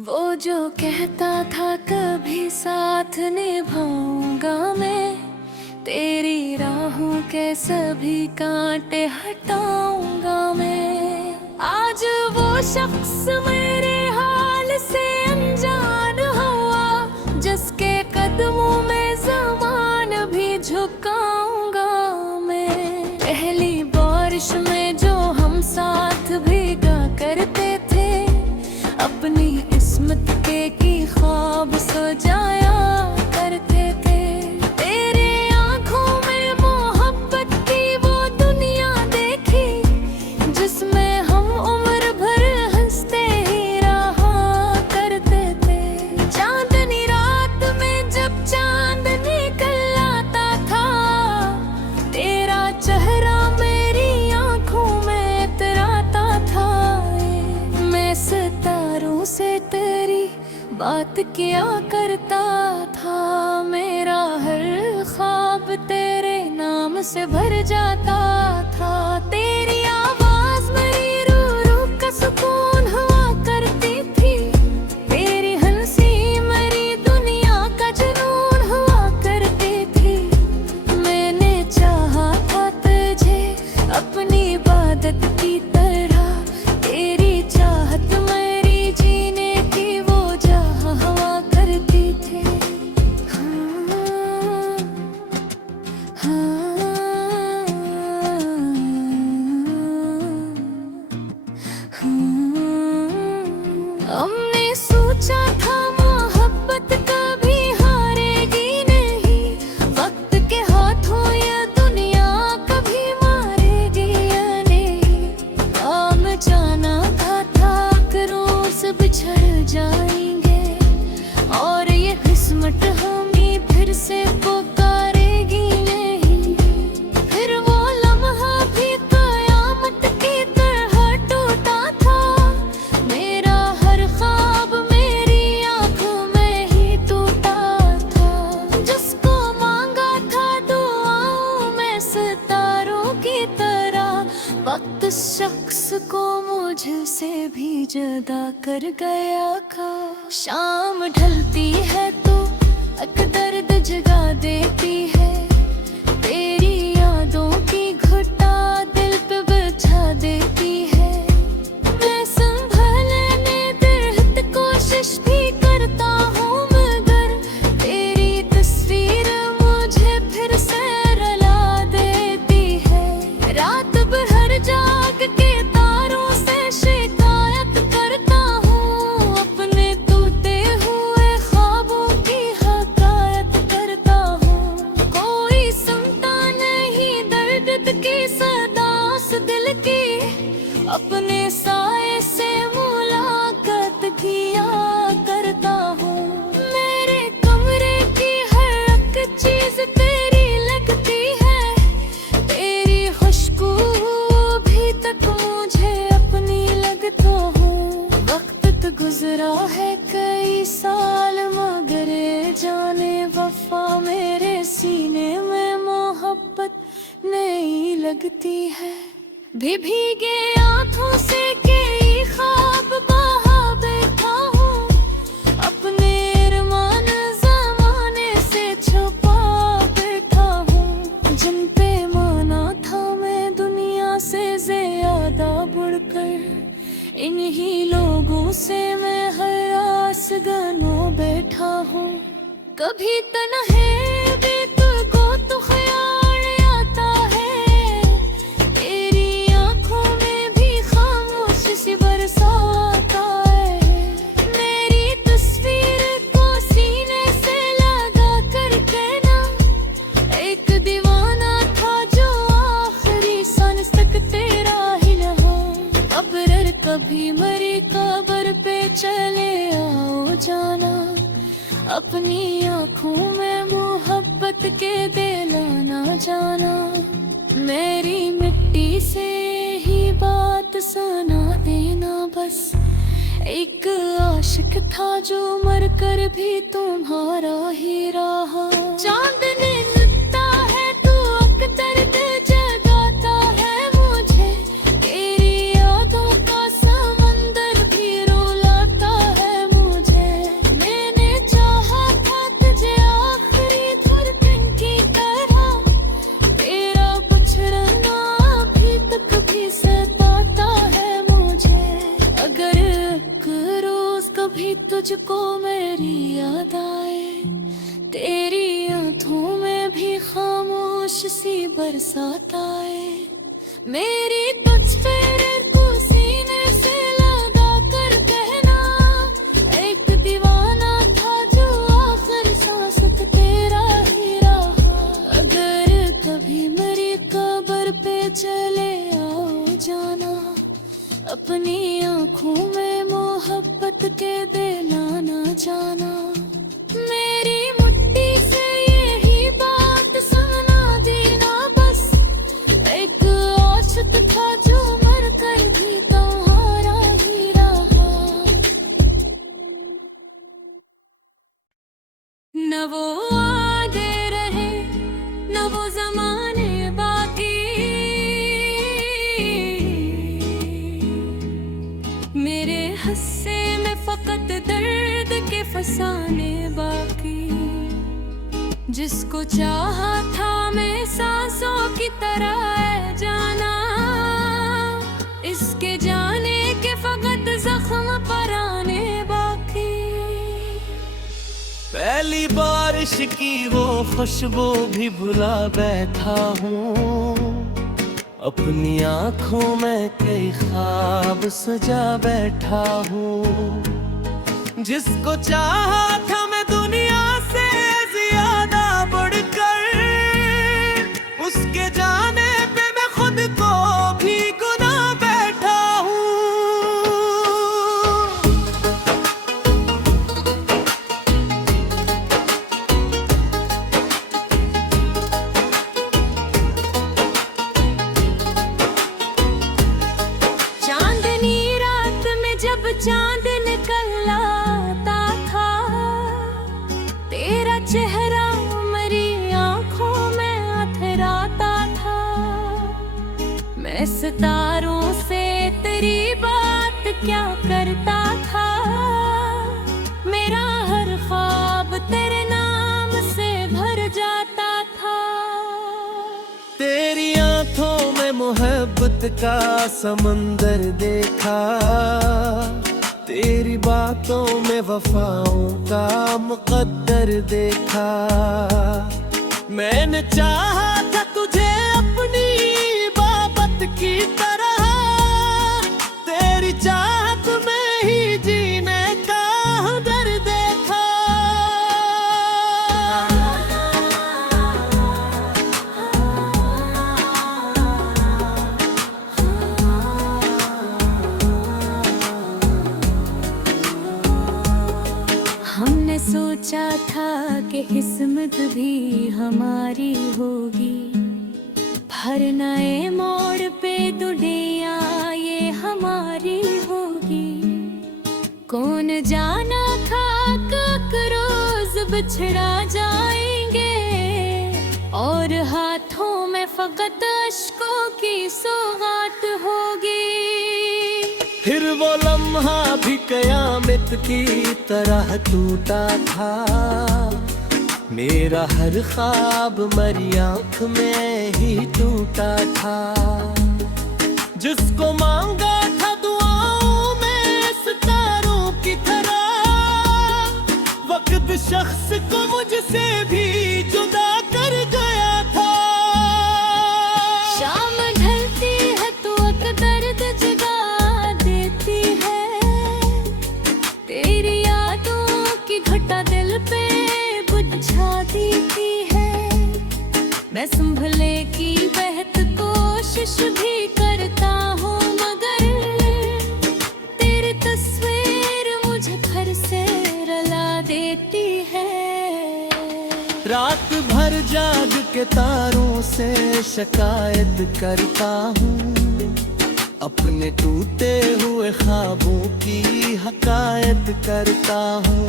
वो जो कहता था कभी साथ निभाऊंगा मैं, तेरी राहों के सभी कांटे हटाऊंगा मैं। आज वो शख्स मेरे हाल से अनजान हुआ, जिसके कदमों में ज़मान भी झुकाऊंगा मैं। पहली बारिश में जो हम साथ भीगा करते थे, अपनी किस्मत के की ख्वाब सजाया करते थे। तेरे आंखों में मोहब्बत की वो दुनिया देखी, जिसमें हम उम्र भर हंसते ही रहा करते थे। चांदनी रात में जब चांद निकल आता था, तेरा चेहरा मेरी आंखों में इतराता था। मैं सितारों से तेरी बात किया करता था, मेरा हर ख्वाब तेरे नाम से भर जाता था। तेरी आवाज मेरी रूह का सुकून हुआ करती थी, तेरी हंसी मेरी दुनिया का जुनून हुआ करती थी। मैंने चाहा था तुझे अपनी इबादत की तरह, तेरी चाहत मेरी जीने की वो जहाँ हुआ करती थी। हमने सोचा था मोहब्बत कभी हारेगी नहीं, वक्त के हाथों ये दुनिया कभी मारेगी या नहीं। हम जाना था रोज बिछड़ जाएंगे, और ये किस्मत हमें फिर से पुकारेगी नहीं। फिर वो लम्हा भी कयामत की तरह टूटा था, मेरा हर ख्वाब मेरी आंखों में ही टूटा था। जिसको मांगा था दुआओं में सितारों की तरह, वक्त शख्स को मुझसे भी जुदा कर गया था। शाम ढलती है तो एक दर्द जगा देती है, तेरी यादों की घुटा दिल पे बिछा देती है। मैं संभलने दर्द कोशिश भी करता हूँ, मगर तेरी तस्वीर मुझे फिर से रुला देती है। रात भर जाग के तारों से शिकायत करता हूँ, अपने टूटे हुए ख्वाबों की हकायत करता हूँ। कोई सुनता नहीं दर्द की सदा उस दिल की, अपने साए से मुलाकात किया करता हूँ। मेरे कमरे की हर एक चीज तेरी लगती है, तेरी खुशबू भी तक मुझे अपनी लगता हूँ। वक्त तो गुजरा है कई साल, मगर ये जाने वफा मेरे सीने में मोहब्बत नहीं लगती है। भीगे आंखों से कई ख्वाब बहा बैठा हूँ, अपने अरमान ज़माने से छुपा बैठा हूँ। जिन पे माना था मैं दुनिया से ज्यादा बढ़कर, इन्हीं लोगों से मैं हर आस गनो बैठा हूँ। कभी तन्हे भी तुझको तो ख्याल आता है, तेरी आंखों में भी खामोश सी बरसाता है। मेरी तस्वीर को सीने से लगा कर कहना, एक दीवाना था जो आखिरी सांस तक तेरा ही रहा। अबरर कभी मरी कब्र पे चले आओ जाना, अपनी आंखों में मोहब्बत के दिलाना जाना। मेरी मिट्टी से ही बात सुना देना बस, एक आशिक था जो मर कर भी तुम्हारा ही रहा। चांदनी लगता है तू अक दर्द जगाता है मुझे, तेरी यादों का समंदर भी रुलाता है मुझे। कभी तुझको मेरी याद आए, तेरी आंखों में भी खामोश सी बरसात आए। मेरी तुझ पे को सीने से लगा कर कहना, एक दीवाना था जो आखिर सांस तक तेरा ही रहा। अगर कभी मेरी कब्र पे चले आओ जाना, अपनी आंखों में मोहब्बत के देना न जाना। मेरी मुट्ठी से यही बात सुना देना, बस एक औसत था जो मर कर भी तुम्हारा ही रहा। न वो वादे रहे न वो जमाने बाकी, मेरे हस्से में फकत दर्द के फसाने बाकी। जिसको चाहा था मैं सांसों की तरह है जाना, इसके जाने के फकत जख्म पर आने बाकी। पहली बारिश की वो खुशबू भी भुला बैठा हूँ, अपनी आँखों में कई ख्वाब सजा बैठा हूँ। जिसको चाहा था मैं दुनिया से ज्यादा बढ़कर, उसके जाने पे मैं खुद को भी गुनाह बैठा हूँ। चांद निकल आता था, तेरा चेहरा मेरी आंखों में अथराता था। मैं सितारों से तेरी बात क्या करता था, मेरा हर ख्वाब तेरे नाम से भर जाता था। तेरी आंखों में मोहब्बत का समंदर देखा, तेरी बातों में वफाओं का मुकद्दर देखा। मैंने चाहा था तुझे अपनी बाबत की तरह, तेरी चाहत में ही जीने का हुनर देखा। हमने सोचा था कि किस्मत भी हमारी होगी, हर नए मोड़ पे दुनिया ये हमारी होगी। कौन जाना था कब रोज बिछड़ा जाएंगे, और हाथों में फकत अश्कों की सौगात होगी। फिर वो लम्हा भी कयामत की तरह टूटा था, मेरा हर ख्वाब मेरी आँख में ही टूटा था। जिसको मांगा था दुआओं में सितारों की तरह, वक्त शख्स को मुझसे भी जुदा कर गया था। शाम ढलती है तो एक दर्द जगा देती है, तेरी यादों की घटा दिल पे बुझा देती है। मैं संभले की बेहद कोशिश भी करता हूँ, मगर तेरी तस्वीर मुझे घर से रुला देती है। रात भर जाग के तारों से शिकायत करता हूँ, अपने टूटे हुए ख्वाबों की हकायत करता हूँ।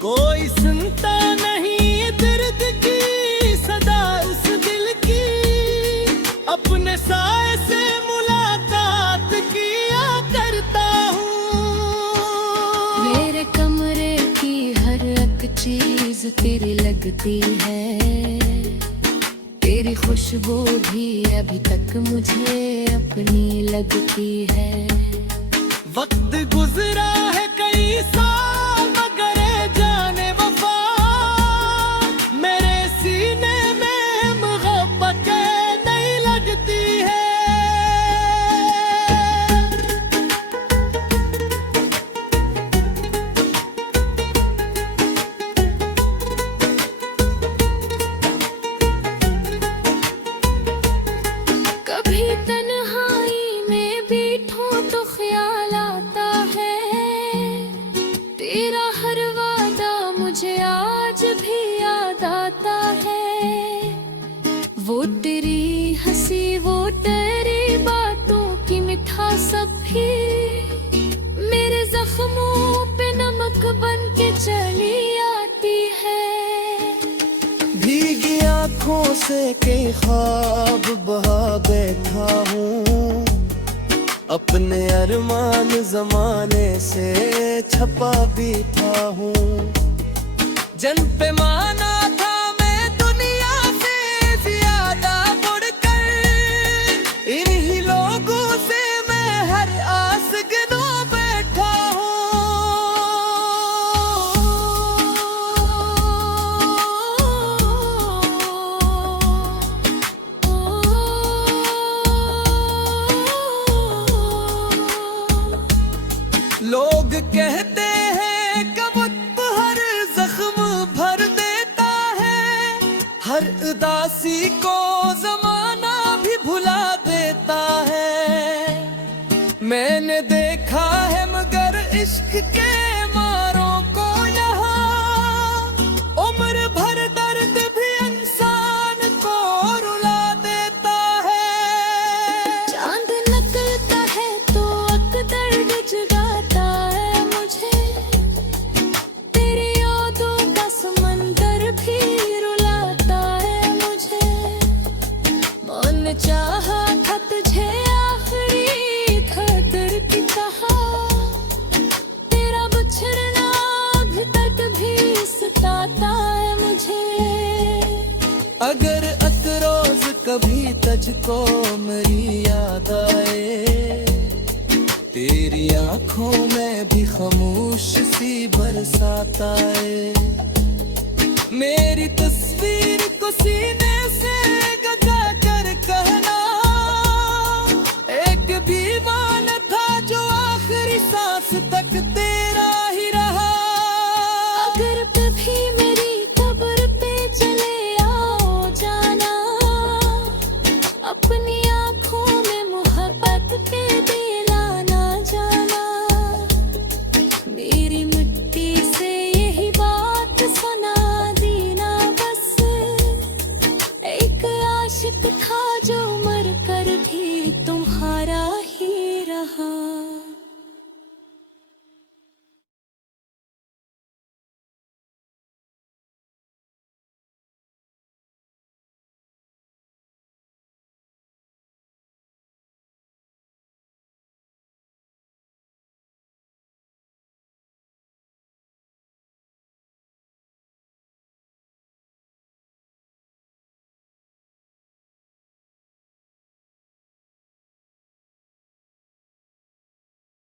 कोई सुनता नहीं दर्द की सदा इस दिल की, अपने साए से मुलाकात किया करता हूँ। मेरे कमरे की हर एक चीज तेरी लगती है, तेरी खुशबू भी अभी तक मुझे अपनी लगती है। वक्त गुजरा है कई भी मेरे जख्मों पे नमक बन के चली आती है। भीगी आंखों से कई ख्वाब बहा बैठा हूँ, अपने अरमान जमाने से छपा भी था हूँ। जन पे माना था मैं दुनिया से ज्यादा बढ़कर, इन्हीं लोगों से मैं हर आस गिनो बैठा हूँ। लोग कहते हैं कवत हर जख्म भर देता है, हर उदासी को जमाना भी भुला देता है। मैंने देखा है मगर इश्क के मारों को यहाँ, उम्र भर दर्द भी इंसान को रुला देता है। चांद निकलता है तो अकदर जगाता है मुझे, तेरी यादों का समंदर भी रुलाता है मुझे। मन चाहा था तुझे आखिरी खतर की कहा, तेरा बिछड़ना अभी तक भी सताता है मुझे। अगर अतरोज कभी तुझको मेरी याद आए, तेरी आंखों में भी खामोश सी बरसात आए। मेरी तस्वीर को सीने